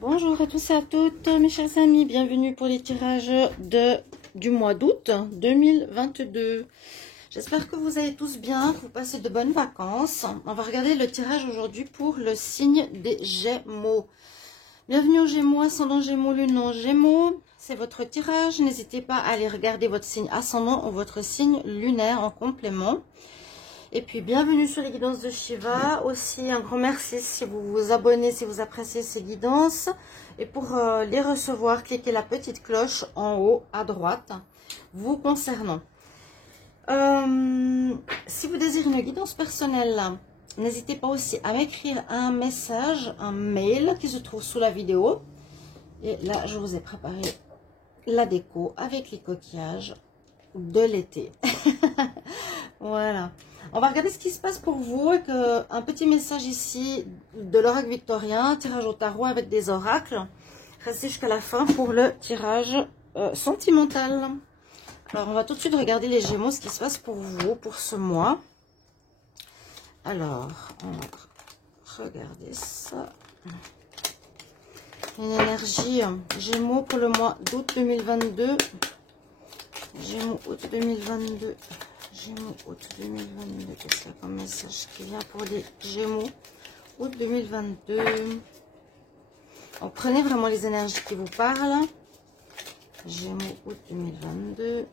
Bonjour à tous et à toutes mes chers amis, bienvenue pour les tirages du mois d'août 2022. J'espère que vous allez tous bien, que vous passez de bonnes vacances. On va regarder le tirage aujourd'hui pour le signe des Gémeaux. Bienvenue aux Gémeaux, ascendant Gémeaux, lune en Gémeaux. C'est votre tirage, n'hésitez pas à aller regarder votre signe ascendant ou votre signe lunaire en complément. Et puis, bienvenue sur les guidances de Shiva. Aussi, un grand merci si vous vous abonnez, si vous appréciez ces guidances. Et pour les recevoir, cliquez la petite cloche en haut à droite, vous concernant. Si vous désirez une guidance personnelle, n'hésitez pas aussi à m'écrire un message, un mail qui se trouve sous la vidéo. Et là, je vous ai préparé la déco avec les coquillages de l'été. Voilà. On va regarder ce qui se passe pour vous avec un petit message ici de l'oracle victorien, tirage au tarot avec des oracles. Restez jusqu'à la fin pour le tirage sentimental. Alors, on va tout de suite regarder les Gémeaux, ce qui se passe pour vous, pour ce mois. Alors, on va regarder ça. Une énergie Gémeaux pour le mois d'août 2022. Gémeaux août 2022. Gémeaux août 2022. Qu'est-ce qu'il y a comme message qui vient pour les Gémeaux août 2022? Donc, prenez vraiment les énergies qui vous parlent. Gémeaux août 2022.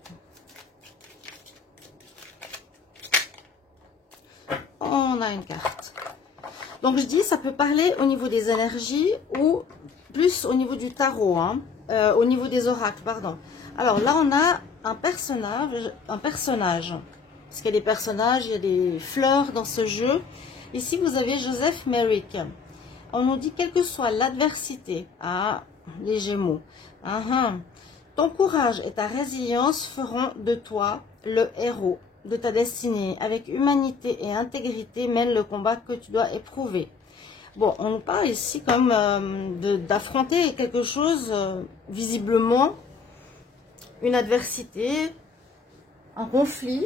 On a une carte. Donc, je dis, ça peut parler au niveau des énergies ou plus au niveau du tarot, hein, au niveau des oracles, pardon. Alors là, on a un personnage, parce qu'il y a des personnages, il y a des fleurs dans ce jeu. Ici, vous avez Joseph Merrick. On nous dit, quelle que soit l'adversité, les Gémeaux, ton courage et ta résilience feront de toi le héros de ta destinée. Avec humanité et intégrité, mène le combat que tu dois éprouver. Bon, on nous parle ici comme d'affronter quelque chose, visiblement, une adversité, un conflit,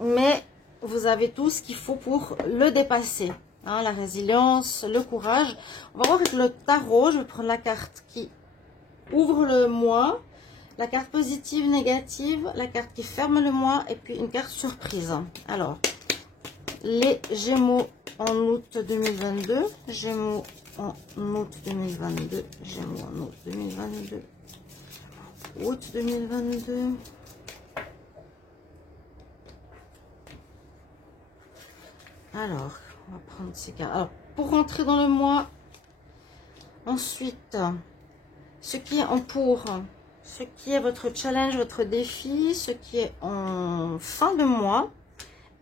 mais vous avez tout ce qu'il faut pour le dépasser. Hein, la résilience, le courage. On va voir avec le tarot, je vais prendre la carte qui ouvre le mois, la carte positive, négative, la carte qui ferme le mois et puis une carte surprise. Alors, les Gémeaux en août 2022, Gémeaux en août 2022, Gémeaux en août 2022, août 2022. Alors, on va prendre ces cartes. Alors, pour rentrer dans le mois, ensuite, ce qui est en pour, ce qui est votre challenge, votre défi, ce qui est en fin de mois,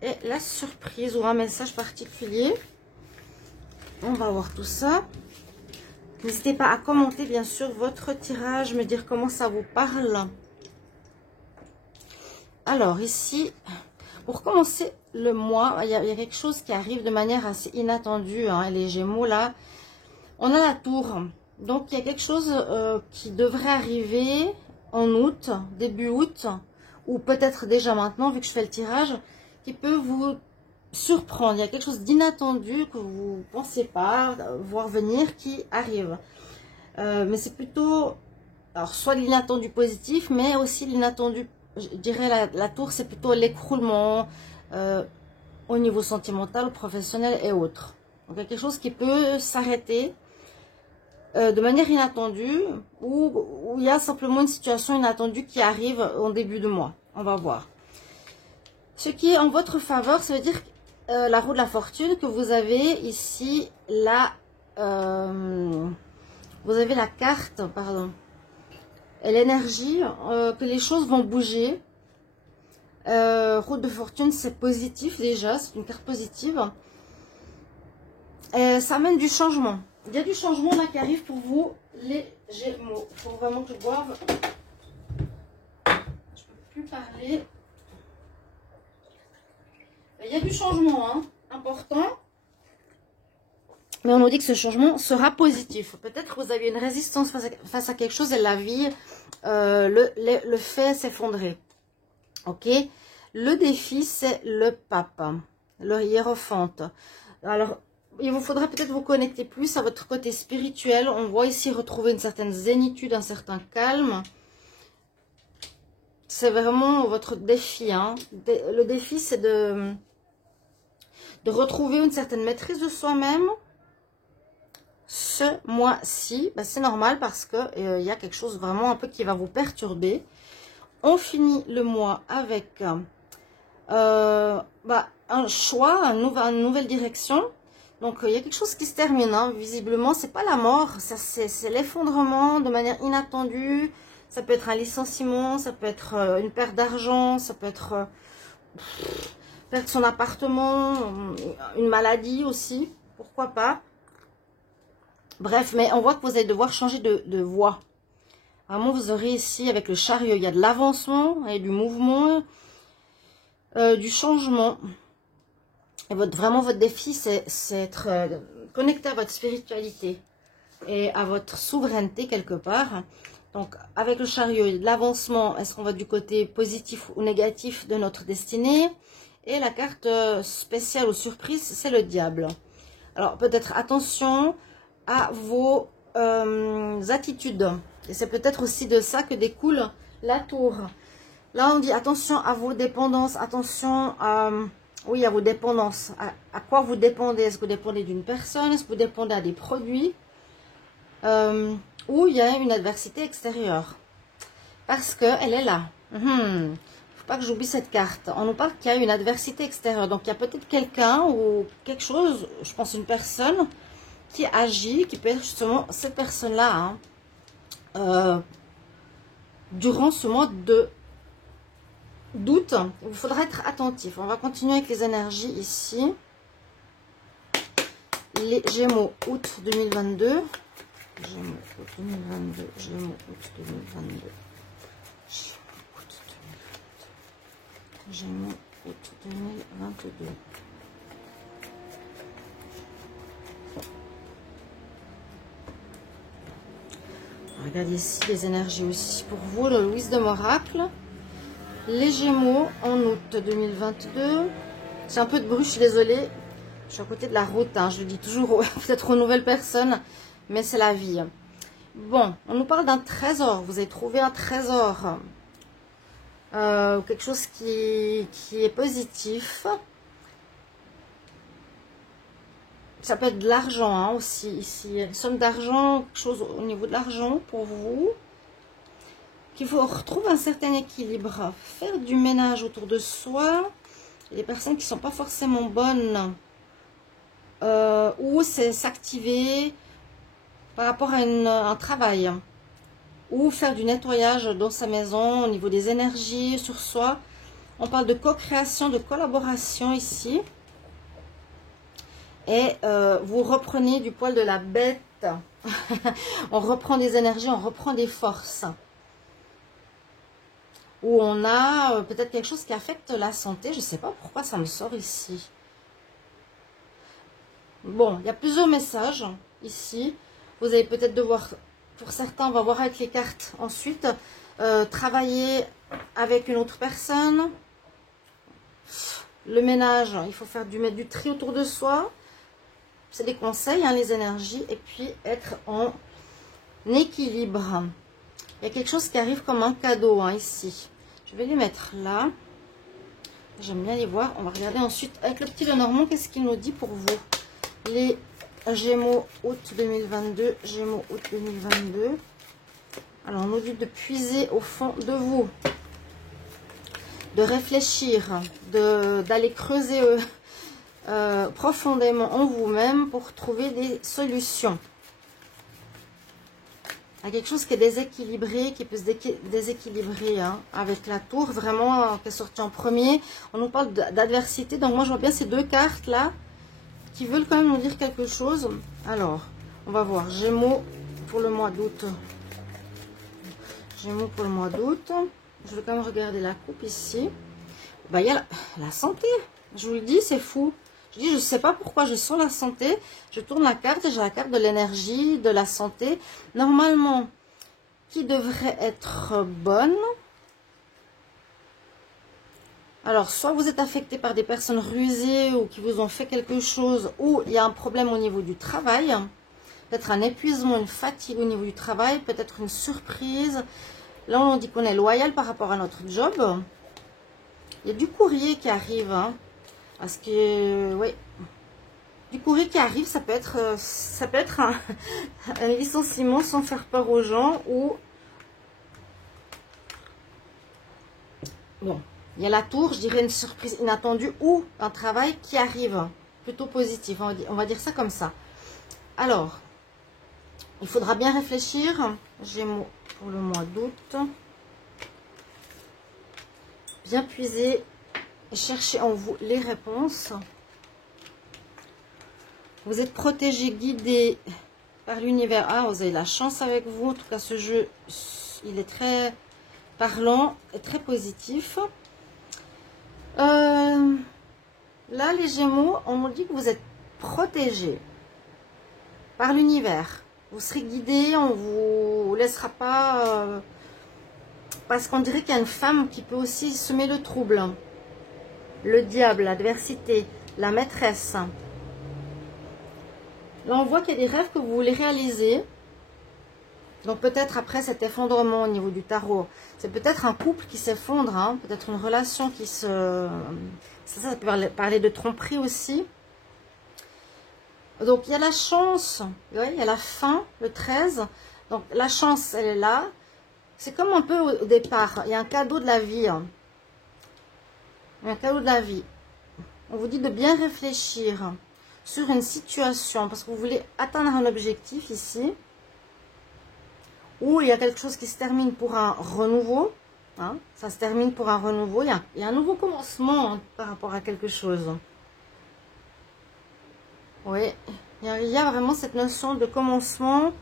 et la surprise ou un message particulier. On va voir tout ça. N'hésitez pas à commenter, bien sûr, votre tirage, me dire comment ça vous parle. Alors, ici, pour commencer le mois, il y a quelque chose qui arrive de manière assez inattendue. Hein, les Gémeaux, là, on a la tour. Donc, il y a quelque chose qui devrait arriver en août, début août, ou peut-être déjà maintenant, vu que je fais le tirage, qui peut vous surprendre. Il y a quelque chose d'inattendu que vous ne pensez pas voir venir qui arrive. Mais c'est plutôt, alors soit l'inattendu positif, mais aussi l'inattendu, je dirais la tour, c'est plutôt l'écroulement au niveau sentimental, professionnel et autres. Donc il y a quelque chose qui peut s'arrêter de manière inattendue ou il y a simplement une situation inattendue qui arrive en début de mois. On va voir. Ce qui est en votre faveur, ça veut dire la roue de la fortune que vous avez ici, là, vous avez la carte, pardon, et l'énergie, que les choses vont bouger. Roue de fortune, c'est positif déjà, c'est une carte positive. Et ça amène du changement. Il y a du changement là qui arrive pour vous, les Gémeaux. Il faut vraiment que je boive. Je ne peux plus parler. Il y a du changement, hein, important. Mais on nous dit que ce changement sera positif. Peut-être que vous avez une résistance face à quelque chose et la vie le fait s'effondrer. Ok. Le défi, c'est le pape, le hiérophante. Alors, il vous faudra peut-être vous connecter plus à votre côté spirituel. On voit ici retrouver une certaine zénitude, un certain calme. C'est vraiment votre défi. Hein. Le défi, c'est de retrouver une certaine maîtrise de soi-même. Ce mois-ci, ben c'est normal parce que y a quelque chose vraiment un peu qui va vous perturber. On finit le mois avec un choix, une nouvelle direction. Donc, il y a quelque chose qui se termine. Hein. Visiblement, c'est pas la mort, c'est l'effondrement de manière inattendue. Ça peut être un licenciement, ça peut être une perte d'argent, ça peut être perdre son appartement, une maladie aussi, pourquoi pas. Bref, mais on voit que vous allez devoir changer de voie. Vraiment, vous aurez ici, avec le chariot, il y a de l'avancement, et du mouvement, du changement. Et vraiment, votre défi, c'est être connecté à votre spiritualité et à votre souveraineté quelque part. Donc, avec le chariot, il y a de l'avancement. Est-ce qu'on va du côté positif ou négatif de notre destinée? Et la carte spéciale ou surprise, c'est le diable. Alors, peut-être attention à vos attitudes. Et c'est peut-être aussi de ça que découle la tour. Là, on dit attention à vos dépendances, attention à, oui, à vos dépendances. À quoi vous dépendez? Est-ce que vous dépendez d'une personne? Est-ce que vous dépendez à des produits? Ou il y a une adversité extérieure. Parce qu'elle est là. Il ne faut pas que j'oublie cette carte. On nous parle qu'il y a une adversité extérieure. Donc, il y a peut-être quelqu'un ou quelque chose, je pense une personne, qui agit, qui peut être justement cette personne-là, hein, durant ce mois de d'août. Il faudra être attentif. On va continuer avec les énergies ici. Les Gémeaux, août 2022. Gémeaux, août 2022. Gémeaux, août 2022. Gémeaux, août 2022. Regardez ici les énergies aussi pour vous, le Louise de Moracle. Les Gémeaux en août 2022. J'ai un peu de bruit, je suis désolée. Je suis à côté de la route, hein. Je le dis toujours peut-être aux nouvelles personnes, mais c'est la vie. Bon, on nous parle d'un trésor. Vous avez trouvé un trésor. Quelque chose qui est positif. Ça peut être de l'argent, hein, aussi, ici. Une somme d'argent, quelque chose au niveau de l'argent pour vous. Qu'il faut retrouver un certain équilibre. Faire du ménage autour de soi. Il y a des personnes qui ne sont pas forcément bonnes. Ou c'est s'activer par rapport à un travail. Ou faire du nettoyage dans sa maison, au niveau des énergies, sur soi. On parle de co-création, de collaboration ici. Et vous reprenez du poil de la bête. On reprend des énergies, on reprend des forces. Ou on a peut-être quelque chose qui affecte la santé. Je ne sais pas pourquoi ça me sort ici. Bon, il y a plusieurs messages ici. Vous allez peut-être devoir, pour certains, on va voir avec les cartes ensuite, travailler avec une autre personne. Le ménage, il faut mettre du tri autour de soi. C'est des conseils, hein, les énergies. Et puis, être en équilibre. Il y a quelque chose qui arrive comme un cadeau, hein, ici. Je vais les mettre là. J'aime bien les voir. On va regarder ensuite avec le petit Lenormand, qu'est-ce qu'il nous dit pour vous. Les Gémeaux, août 2022. Gémeaux, août 2022. Alors, on nous dit de puiser au fond de vous. De réfléchir. D'aller creuser profondément en vous-même pour trouver des solutions. Il y a quelque chose qui est déséquilibré, qui peut se déséquilibrer, hein, avec la tour, vraiment, qui est sortie en premier. On nous parle d'adversité, donc moi je vois bien ces deux cartes là, qui veulent quand même nous dire quelque chose. Alors, on va voir, Gémeaux pour le mois d'août. Gémeaux pour le mois d'août. Je vais quand même regarder la coupe ici. Bah, il y a la santé, je vous le dis, c'est fou. Je dis, je ne sais pas pourquoi je sens la santé. Je tourne la carte et j'ai la carte de l'énergie, de la santé. Normalement, qui devrait être bonne. Alors, soit vous êtes affecté par des personnes rusées ou qui vous ont fait quelque chose, ou il y a un problème au niveau du travail. Peut-être un épuisement, une fatigue au niveau du travail, peut-être une surprise. Là, on dit qu'on est loyal par rapport à notre job. Il y a du courrier qui arrive. Hein, parce que, oui, du courrier qui arrive, ça peut être un licenciement sans faire peur aux gens ou... Bon, il y a la tour, je dirais une surprise inattendue ou un travail qui arrive, plutôt positif, on va dire ça comme ça. Alors, il faudra bien réfléchir, Gémeaux pour le mois d'août. Bien puiser et chercher en vous les réponses. Vous êtes protégé, guidé par l'univers. Ah, vous avez la chance avec vous. En tout cas, ce jeu, il est très parlant et très positif. Là, les Gémeaux, on nous dit que vous êtes protégé par l'univers. Vous serez guidé, on vous laissera pas... parce qu'on dirait qu'il y a une femme qui peut aussi semer le trouble. Le diable, l'adversité, la maîtresse. Là, on voit qu'il y a des rêves que vous voulez réaliser. Donc, peut-être après cet effondrement au niveau du tarot, c'est peut-être un couple qui s'effondre, hein, peut-être une relation qui se... Ça peut parler de tromperie aussi. Donc, il y a la chance, ouais, il y a la fin, le 13. Donc, la chance, elle est là. C'est comme un peu au départ, il y a un cadeau de la vie. Hein. Il y a un cadeau de la vie. On vous dit de bien réfléchir sur une situation, parce que vous voulez atteindre un objectif ici, où il y a quelque chose qui se termine pour un renouveau, hein, ça se termine pour un renouveau, il y a un nouveau commencement hein, par rapport à quelque chose. Oui, il y a vraiment cette notion de commencement,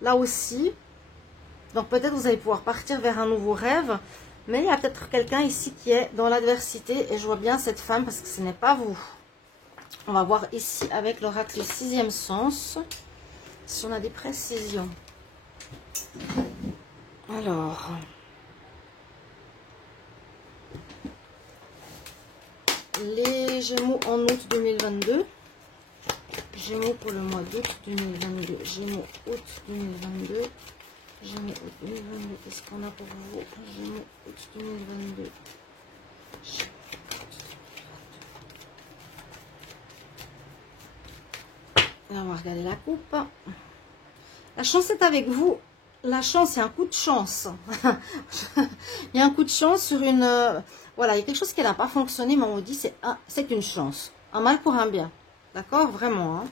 là aussi, donc peut-être vous allez pouvoir partir vers un nouveau rêve, mais il y a peut-être quelqu'un ici qui est dans l'adversité, et je vois bien cette femme, parce que ce n'est pas vous. On va voir ici avec l'oracle 6e sens, si on a des précisions. Alors, les Gémeaux en août 2022. Gémeaux pour le mois d'août 2022. Gémeaux août 2022. Gémeaux août 2022. Qu'est-ce qu'on a pour vous? Gémeaux août 2022. Là, on va regarder la coupe. La chance est avec vous. La chance, il y a un coup de chance. Il y a un coup de chance sur une... voilà, il y a quelque chose qui n'a pas fonctionné, mais on vous dit c'est une chance. Un mal pour un bien. D'accord? Vraiment. Hein?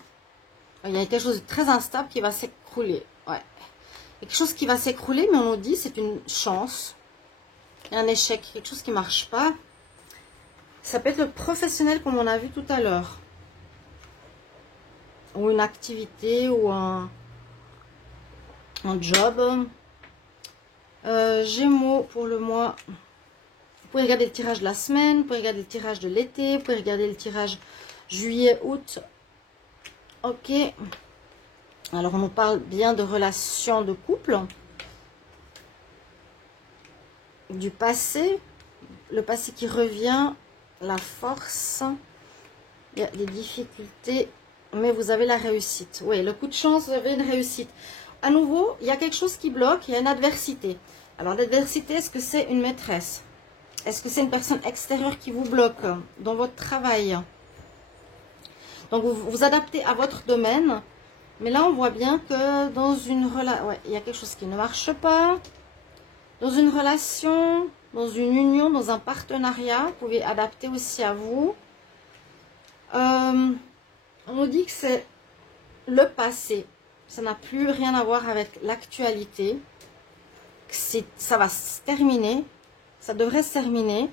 Il y a quelque chose de très instable qui va s'écrouler. Ouais. Il y a quelque chose qui va s'écrouler, mais on nous dit c'est une chance. Il y a un échec, quelque chose qui ne marche pas. Ça peut être le professionnel comme on a vu tout à l'heure. Ou une activité, ou un job. Gémeaux pour le mois. Vous pouvez regarder le tirage de la semaine, vous pouvez regarder le tirage de l'été, vous pouvez regarder le tirage juillet, août. Ok. Alors on nous parle bien de relations de couple. Du passé. Le passé qui revient. La force. Il y a des difficultés. Mais vous avez la réussite. Oui, le coup de chance, vous avez une réussite. À nouveau, il y a quelque chose qui bloque, il y a une adversité. Alors l'adversité, est-ce que c'est une maîtresse? Est-ce que c'est une personne extérieure qui vous bloque dans votre travail? Donc vous vous adaptez à votre domaine. Mais là, on voit bien que dans une relation, ouais, il y a quelque chose qui ne marche pas. Dans une relation, dans une union, dans un partenariat, vous pouvez adapter aussi à vous. On nous dit que c'est le passé. Ça n'a plus rien à voir avec l'actualité. Ça va se terminer. Ça devrait se terminer.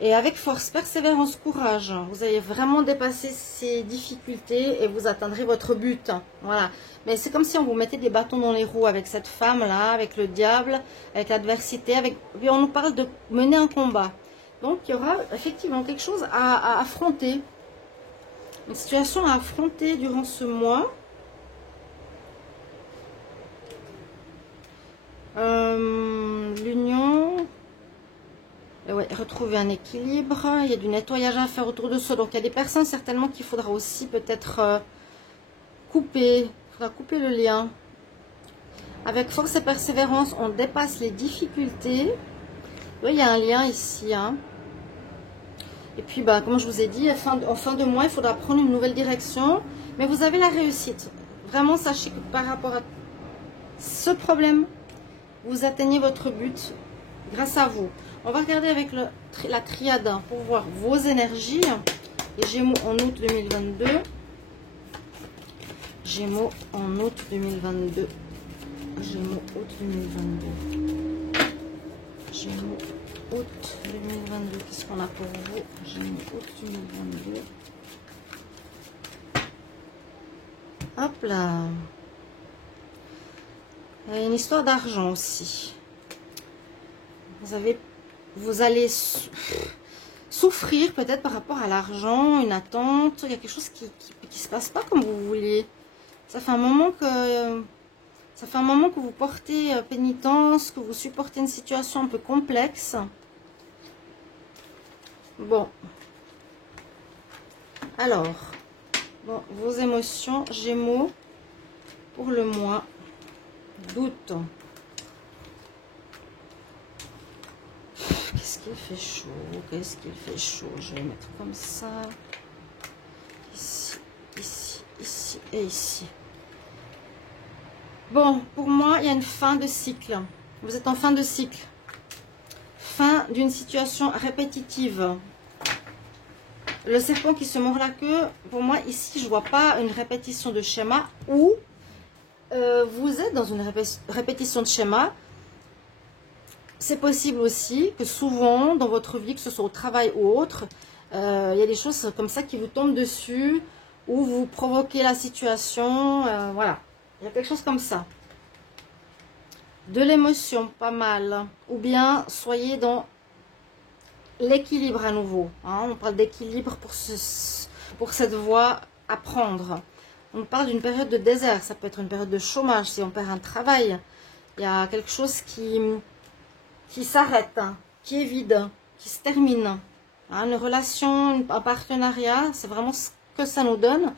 Et avec force, persévérance, courage. Vous allez vraiment dépasser ces difficultés et vous atteindrez votre but. Voilà. Mais c'est comme si on vous mettait des bâtons dans les roues avec cette femme-là, avec le diable, avec l'adversité. Puis on nous parle de mener un combat. Donc il y aura effectivement quelque chose à affronter. Une situation à affronter durant ce mois. L'union retrouver un équilibre. Il y a du nettoyage à faire autour de ça. Donc, il y a des personnes certainement qu'il faudra aussi peut-être couper. Il faudra couper le lien. Avec force et persévérance, on dépasse les difficultés. Oui, il y a un lien ici. Hein. Et puis, bah, comme je vous ai dit, en fin de mois, il faudra prendre une nouvelle direction. Mais vous avez la réussite. Vraiment, sachez que par rapport à ce problème, vous atteignez votre but grâce à vous. On va regarder avec la triade pour voir vos énergies. Les Gémeaux en août 2022. Gémeaux en août 2022. Gémeaux août 2022. Gémeaux août 2022. Qu'est-ce qu'on a pour vous? Gémeaux août 2022. Hop là. Il y a une histoire d'argent aussi. Vous allez souffrir peut-être par rapport à l'argent, une attente. Il y a quelque chose qui se passe pas comme vous vouliez. Ça fait un moment que vous portez pénitence, que vous supportez une situation un peu complexe. Bon. Alors, bon, vos émotions, Gémeaux, pour le mois d'août. Qu'est-ce qu'il fait chaud? Qu'est-ce qu'il fait chaud? Je vais mettre comme ça. Ici, ici, ici et ici. Bon, pour moi, il y a une fin de cycle. Vous êtes en fin de cycle. Fin d'une situation répétitive. Le serpent qui se mord la queue, pour moi, ici, je ne vois pas une répétition de schéma ou vous êtes dans une répétition de schéma. C'est possible aussi que souvent, dans votre vie, que ce soit au travail ou autre, il y a des choses comme ça qui vous tombent dessus ou vous provoquez la situation. Voilà, il y a quelque chose comme ça. De l'émotion, pas mal. Ou bien, soyez dans l'équilibre à nouveau. Hein. On parle d'équilibre pour cette voie à prendre. On parle d'une période de désert. Ça peut être une période de chômage si on perd un travail. Il y a quelque chose qui s'arrête, hein, qui est vide, qui se termine. Hein, une relation, un partenariat, c'est vraiment ce que ça nous donne.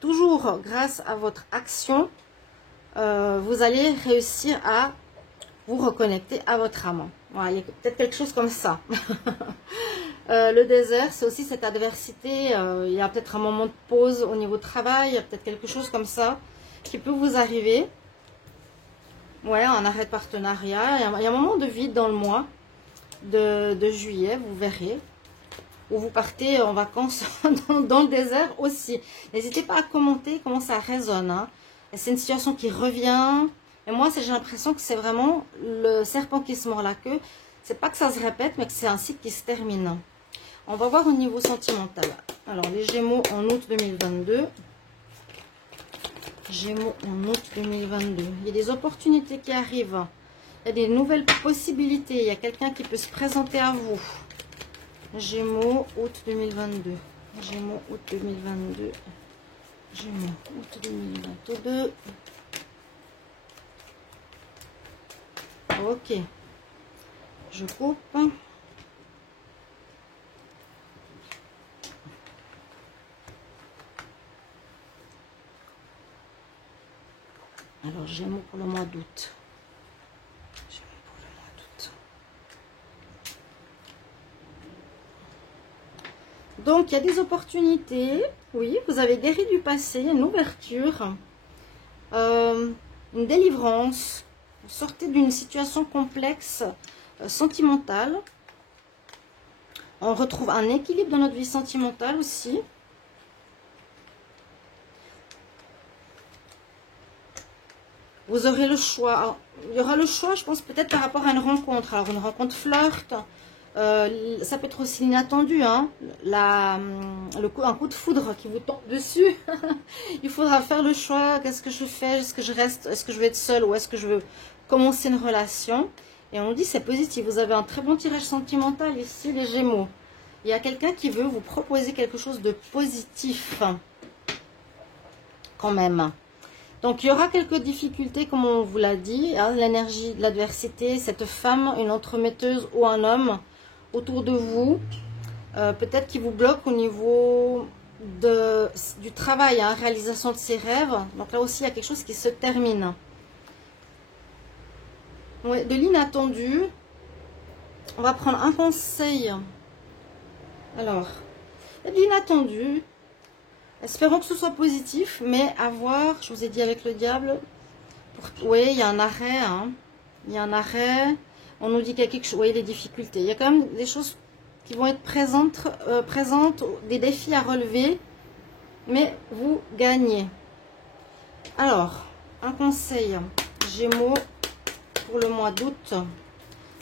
Toujours grâce à votre action, vous allez réussir à vous reconnecter à votre âme. Voilà, il y a peut-être quelque chose comme ça. Le désert, c'est aussi cette adversité. Il y a peut-être un moment de pause au niveau travail. Il y a peut-être quelque chose comme ça qui peut vous arriver. Ouais, un arrêt de partenariat. Il y a un moment de vide dans le mois de juillet, vous verrez. Où vous partez en vacances dans le désert aussi. N'hésitez pas à commenter comment ça résonne. Hein. C'est une situation qui revient. Et moi, j'ai l'impression que c'est vraiment le serpent qui se mord la queue. C'est pas que ça se répète, mais que c'est un cycle qui se termine. On va voir au niveau sentimental. Alors, les Gémeaux en août 2022. Gémeaux en août 2022. Il y a des opportunités qui arrivent. Il y a des nouvelles possibilités. Il y a quelqu'un qui peut se présenter à vous. Gémeaux août 2022. Gémeaux août 2022. Gémeaux août 2022. Ok. Je coupe. Alors, Gémeaux pour le mois d'août. Gémeaux pour le mois d'août. Donc, il y a des opportunités. Oui, vous avez guéri du passé, une ouverture, une délivrance. Vous sortez d'une situation complexe, sentimentale. On retrouve un équilibre dans notre vie sentimentale aussi. Vous aurez le choix. Alors, il y aura le choix, je pense, peut-être par rapport à une rencontre. Alors, une rencontre flirt, ça peut être aussi inattendu. Hein, un coup de foudre qui vous tombe dessus. Il faudra faire le choix. Qu'est-ce que je fais? Est-ce que je reste? Est-ce que je veux être seule? Ou est-ce que je veux commencer une relation? Et on nous dit c'est positif. Vous avez un très bon tirage sentimental ici, les Gémeaux. Il y a quelqu'un qui veut vous proposer quelque chose de positif. Quand même. Donc, il y aura quelques difficultés, comme on vous l'a dit. Hein, l'énergie de l'adversité, cette femme, une entremetteuse ou un homme, autour de vous, peut-être qui vous bloquent au niveau du travail, hein, réalisation de ses rêves. Donc là aussi, il y a quelque chose qui se termine. Ouais, de l'inattendu. On va prendre un conseil. Alors, de l'inattendu. Espérons que ce soit positif, mais à voir, je vous ai dit avec le diable. Oui, il y a un arrêt. Hein. Il y a un arrêt. On nous dit qu'il y a quelque chose. Oui, les difficultés. Il y a quand même des choses qui vont être présentes, des défis à relever, mais vous gagnez. Alors, un conseil, Gémeaux pour le mois d'août.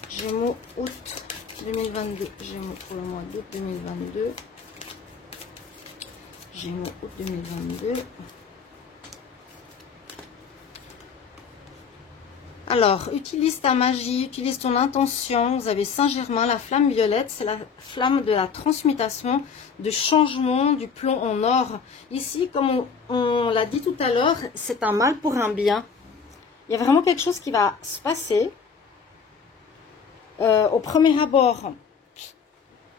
Gémeaux août 2022. Gémeaux pour le mois d'août 2022. Gémeaux août 2022. Alors, utilise ta magie, utilise ton intention. Vous avez Saint-Germain, la flamme violette, c'est la flamme de la transmutation, du changement, du plomb en or. Ici, comme on l'a dit tout à l'heure, c'est un mal pour un bien. Il y a vraiment quelque chose qui va se passer. Au premier abord,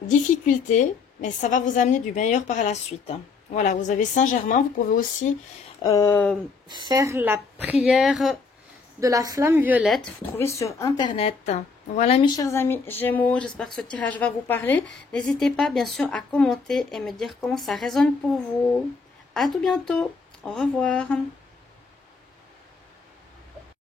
difficulté, mais ça va vous amener du meilleur par la suite. Voilà, vous avez Saint-Germain. Vous pouvez aussi faire la prière de la flamme violette, vous trouvez sur internet. Voilà mes chers amis Gémeaux, j'espère que ce tirage va vous parler. N'hésitez pas bien sûr à commenter et me dire comment ça résonne pour vous. À tout bientôt, au revoir.